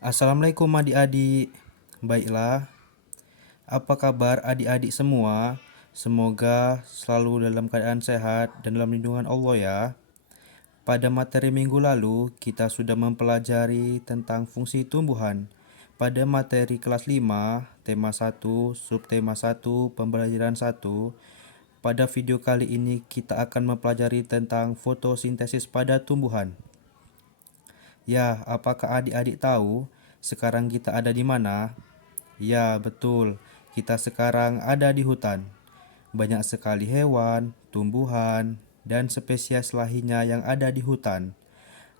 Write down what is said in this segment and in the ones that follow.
Assalamualaikum adik-adik. Baiklah, apa kabar adik-adik semua? Semoga selalu dalam keadaan sehat dan dalam lindungan Allah ya. Pada materi minggu lalu, kita sudah mempelajari tentang fungsi tumbuhan. Pada materi kelas 5, tema 1, subtema 1, pembelajaran 1. Pada video kali ini kita akan mempelajari tentang fotosintesis pada tumbuhan. Ya, apakah adik-adik tahu sekarang kita ada di mana? Ya, betul. Kita sekarang ada di hutan. Banyak sekali hewan, tumbuhan, dan spesies lainnya yang ada di hutan.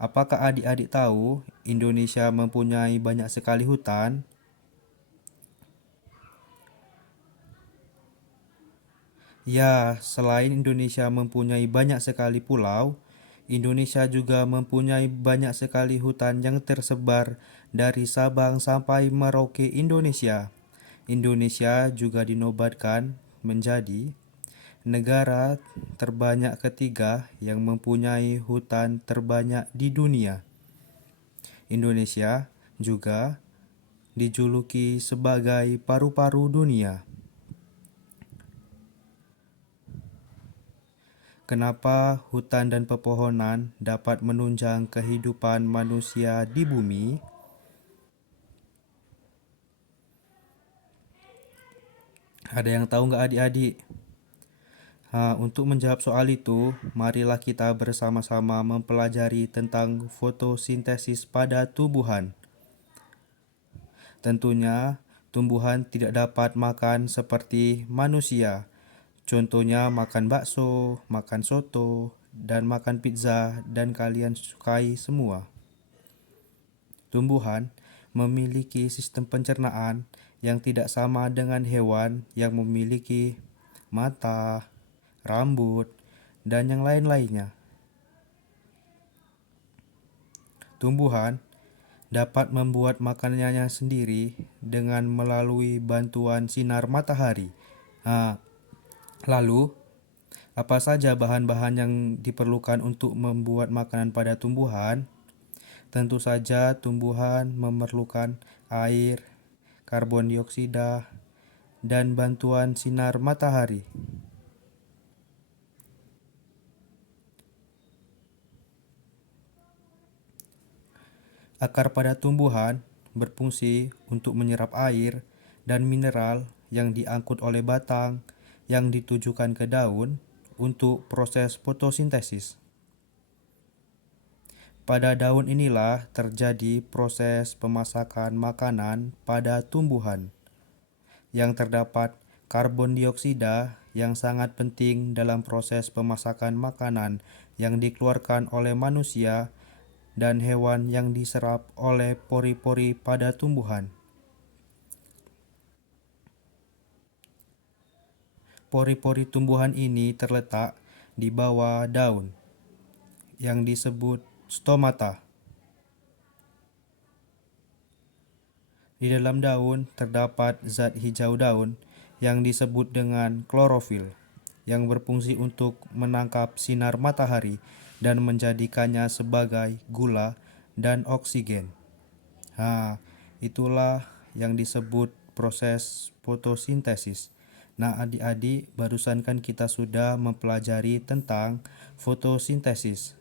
Apakah adik-adik tahu Indonesia mempunyai banyak sekali hutan? Ya, selain Indonesia mempunyai banyak sekali pulau, Indonesia juga mempunyai banyak sekali hutan yang tersebar dari Sabang sampai Merauke Indonesia. Indonesia juga dinobatkan menjadi negara terbanyak ketiga yang mempunyai hutan terbanyak di dunia. Indonesia juga dijuluki sebagai paru-paru dunia. Kenapa hutan dan pepohonan dapat menunjang kehidupan manusia di bumi? Ada yang tahu nggak adik-adik? Untuk menjawab soal itu, marilah kita bersama-sama mempelajari tentang fotosintesis pada tumbuhan. Tentunya, tumbuhan tidak dapat makan seperti manusia. Contohnya makan bakso, makan soto, dan makan pizza dan kalian sukai semua. Tumbuhan memiliki sistem pencernaan yang tidak sama dengan hewan yang memiliki mata, rambut, dan yang lain-lainnya. Tumbuhan dapat membuat makanannya sendiri dengan melalui bantuan sinar matahari. Nah, lalu, apa saja bahan-bahan yang diperlukan untuk membuat makanan pada tumbuhan? Tentu saja tumbuhan memerlukan air, karbon dioksida, dan bantuan sinar matahari. Akar pada tumbuhan berfungsi untuk menyerap air dan mineral yang diangkut oleh batang yang ditujukan ke daun untuk proses fotosintesis. Pada daun inilah terjadi proses pemasakan makanan pada tumbuhan, yang terdapat karbon dioksida yang sangat penting dalam proses pemasakan makanan yang dikeluarkan oleh manusia dan hewan yang diserap oleh pori-pori pada tumbuhan. Pori-pori tumbuhan ini terletak di bawah daun yang disebut stomata. Di dalam daun terdapat zat hijau daun yang disebut dengan klorofil yang berfungsi untuk menangkap sinar matahari dan menjadikannya sebagai gula dan oksigen. Itulah yang disebut proses fotosintesis. Nah, adik-adik, barusan kan kita sudah mempelajari tentang fotosintesis.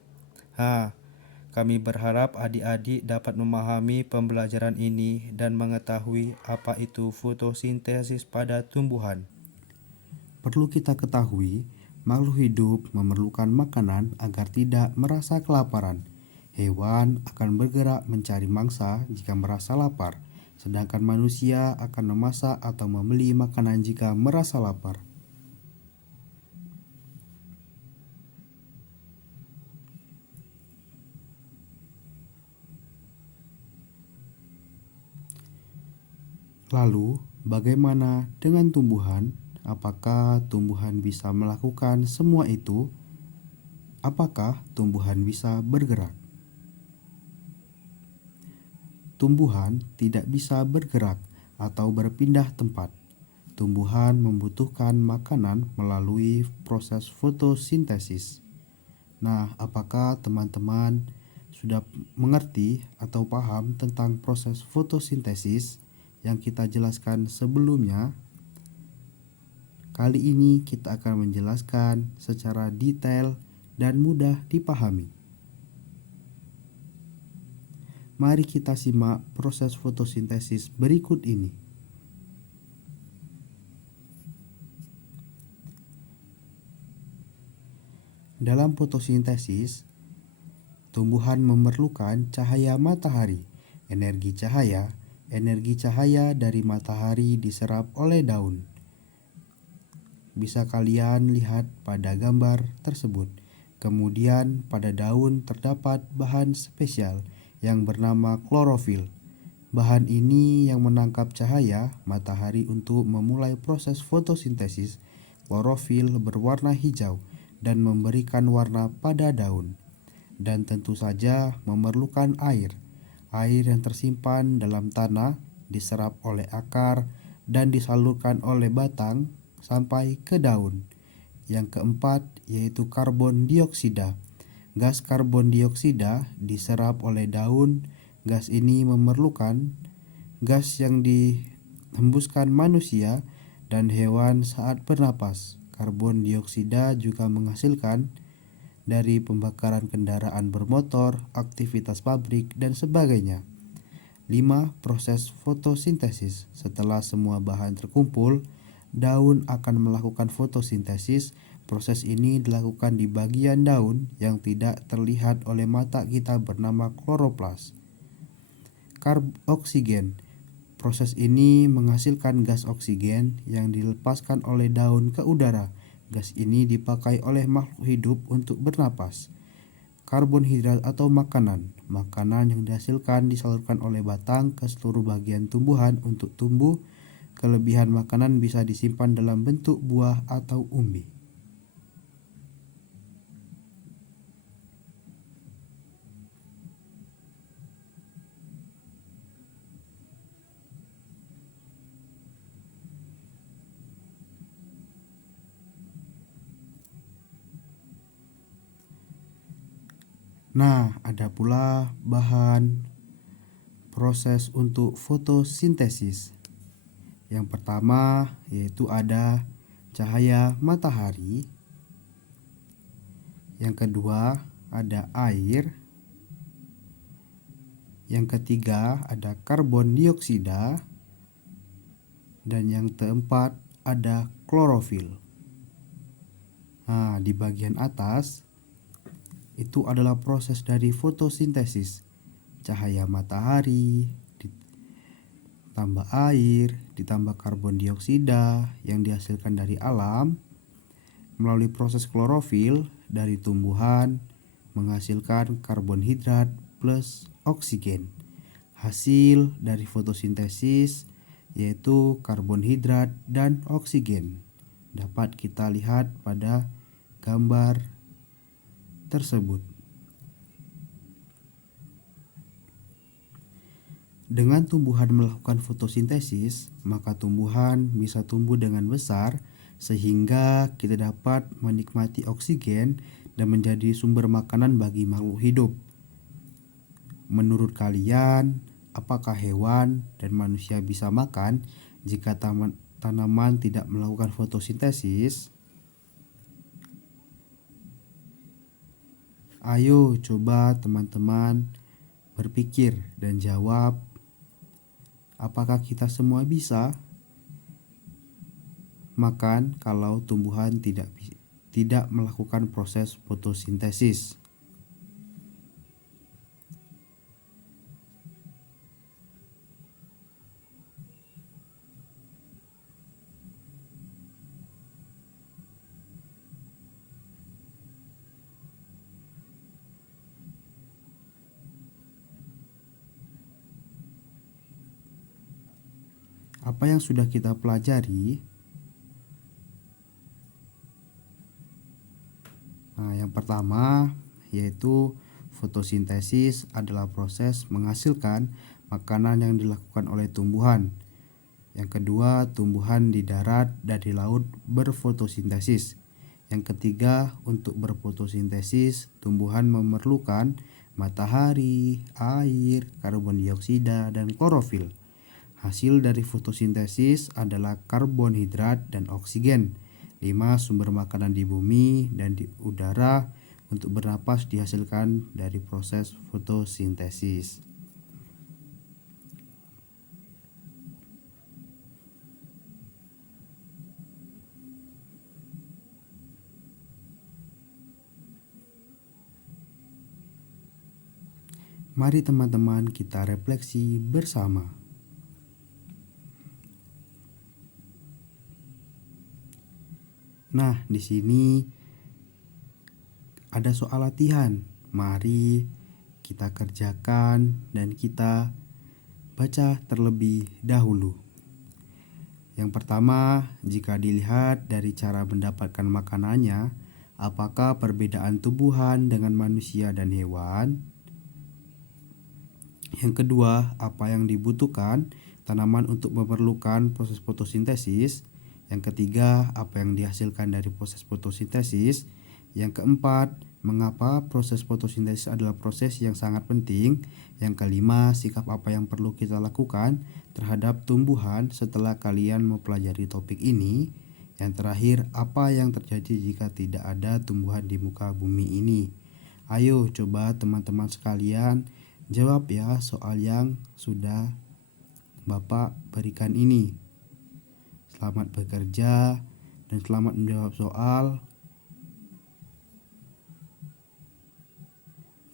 Kami berharap adik-adik dapat memahami pembelajaran ini dan mengetahui apa itu fotosintesis pada tumbuhan. Perlu kita ketahui, makhluk hidup memerlukan makanan agar tidak merasa kelaparan. Hewan akan bergerak mencari mangsa jika merasa lapar, sedangkan manusia akan memasak atau membeli makanan jika merasa lapar. Lalu, bagaimana dengan tumbuhan? Apakah tumbuhan bisa melakukan semua itu? Apakah tumbuhan bisa bergerak? Tumbuhan tidak bisa bergerak atau berpindah tempat. Tumbuhan membutuhkan makanan melalui proses fotosintesis. Nah, apakah teman-teman sudah mengerti atau paham tentang proses fotosintesis yang kita jelaskan sebelumnya, kali ini kita akan menjelaskan secara detail dan mudah dipahami. Mari kita simak proses fotosintesis berikut ini. Dalam fotosintesis, tumbuhan memerlukan cahaya matahari. Energi cahaya dari matahari diserap oleh daun. Bisa kalian lihat pada gambar tersebut. Kemudian pada daun terdapat bahan spesial yang bernama klorofil. Bahan ini yang menangkap cahaya matahari untuk memulai proses fotosintesis. Klorofil berwarna hijau dan memberikan warna pada daun. Dan tentu saja memerlukan air. Air yang tersimpan dalam tanah diserap oleh akar dan disalurkan oleh batang sampai ke daun. Yang keempat yaitu karbon dioksida. Gas karbon dioksida diserap oleh daun. Gas ini memerlukan gas yang dihembuskan manusia dan hewan saat bernapas. Karbon dioksida juga menghasilkan dari pembakaran kendaraan bermotor, aktivitas pabrik, dan sebagainya. 5. Proses fotosintesis. Setelah semua bahan terkumpul, daun akan melakukan fotosintesis. Proses ini dilakukan di bagian daun yang tidak terlihat oleh mata kita bernama kloroplas. Oksigen. Proses ini menghasilkan gas oksigen yang dilepaskan oleh daun ke udara. Gas ini dipakai oleh makhluk hidup untuk bernapas. Karbohidrat atau makanan. Makanan yang dihasilkan disalurkan oleh batang ke seluruh bagian tumbuhan untuk tumbuh. Kelebihan makanan bisa disimpan dalam bentuk buah atau umbi. Nah, ada pula bahan proses untuk fotosintesis. Yang pertama yaitu ada cahaya matahari. Yang kedua ada air. Yang ketiga ada karbon dioksida. Dan yang keempat ada klorofil. Nah, di bagian atas itu adalah proses dari fotosintesis. Cahaya matahari, ditambah air, ditambah karbon dioksida yang dihasilkan dari alam, melalui proses klorofil dari tumbuhan, menghasilkan karbohidrat plus oksigen. Hasil dari fotosintesis yaitu karbonhidrat dan oksigen. Dapat kita lihat pada gambar tersebut. Dengan tumbuhan melakukan fotosintesis, maka tumbuhan bisa tumbuh dengan besar sehingga kita dapat menikmati oksigen dan menjadi sumber makanan bagi makhluk hidup. Menurut kalian, apakah hewan dan manusia bisa makan jika tanaman tidak melakukan fotosintesis? Ayo coba teman-teman berpikir dan jawab, apakah kita semua bisa makan kalau tumbuhan tidak melakukan proses fotosintesis? Apa yang sudah kita pelajari? Nah, yang pertama yaitu fotosintesis adalah proses menghasilkan makanan yang dilakukan oleh tumbuhan. Yang kedua, tumbuhan di darat dan di laut berfotosintesis. Yang ketiga, untuk berfotosintesis, tumbuhan memerlukan matahari, air, karbon dioksida, dan klorofil. Hasil dari fotosintesis adalah karbonhidrat dan oksigen. 5 sumber makanan di bumi dan di udara untuk bernapas dihasilkan dari proses fotosintesis. Mari teman-teman kita refleksi bersama. Nah, di sini ada soal latihan. Mari kita kerjakan dan kita baca terlebih dahulu. Yang pertama, jika dilihat dari cara mendapatkan makanannya, apakah perbedaan tumbuhan dengan manusia dan hewan? Yang kedua, apa yang dibutuhkan tanaman untuk memerlukan proses fotosintesis? Yang ketiga, apa yang dihasilkan dari proses fotosintesis? Yang keempat, mengapa proses fotosintesis adalah proses yang sangat penting? Yang kelima, sikap apa yang perlu kita lakukan terhadap tumbuhan setelah kalian mempelajari topik ini? Yang terakhir, apa yang terjadi jika tidak ada tumbuhan di muka bumi ini? Ayo coba teman-teman sekalian jawab ya soal yang sudah Bapak berikan ini. Selamat bekerja dan selamat menjawab soal.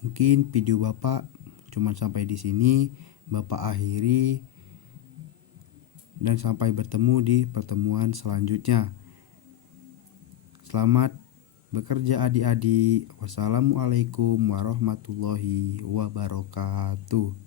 Mungkin video Bapak cuma sampai di sini. Bapak akhiri dan sampai bertemu di pertemuan selanjutnya. Selamat bekerja adik-adik. Wassalamualaikum warahmatullahi wabarakatuh.